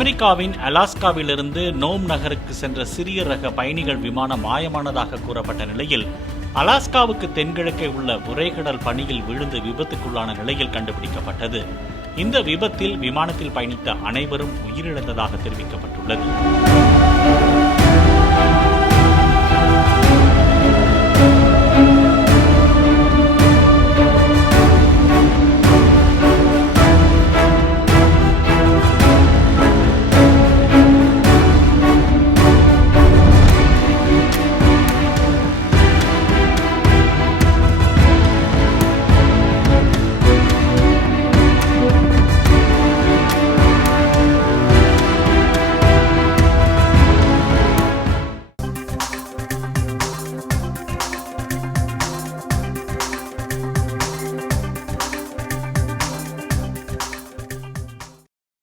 அமெரிக்காவின் அலாஸ்காவிலிருந்து நோம் நகருக்கு சென்ற சிறிய ரக பயணிகள் விமானம் மாயமானதாக கூறப்பட்ட நிலையில் அலாஸ்காவுக்கு தென்கிழக்கே உள்ள உறைகடல் பனியில் விழுந்து விபத்துக்குள்ளான நிலையில் கண்டுபிடிக்கப்பட்டது. இந்த விபத்தில் விமானத்தில் பயணித்த அனைவரும் உயிரிழந்ததாக தெரிவிக்கப்பட்டுள்ளது.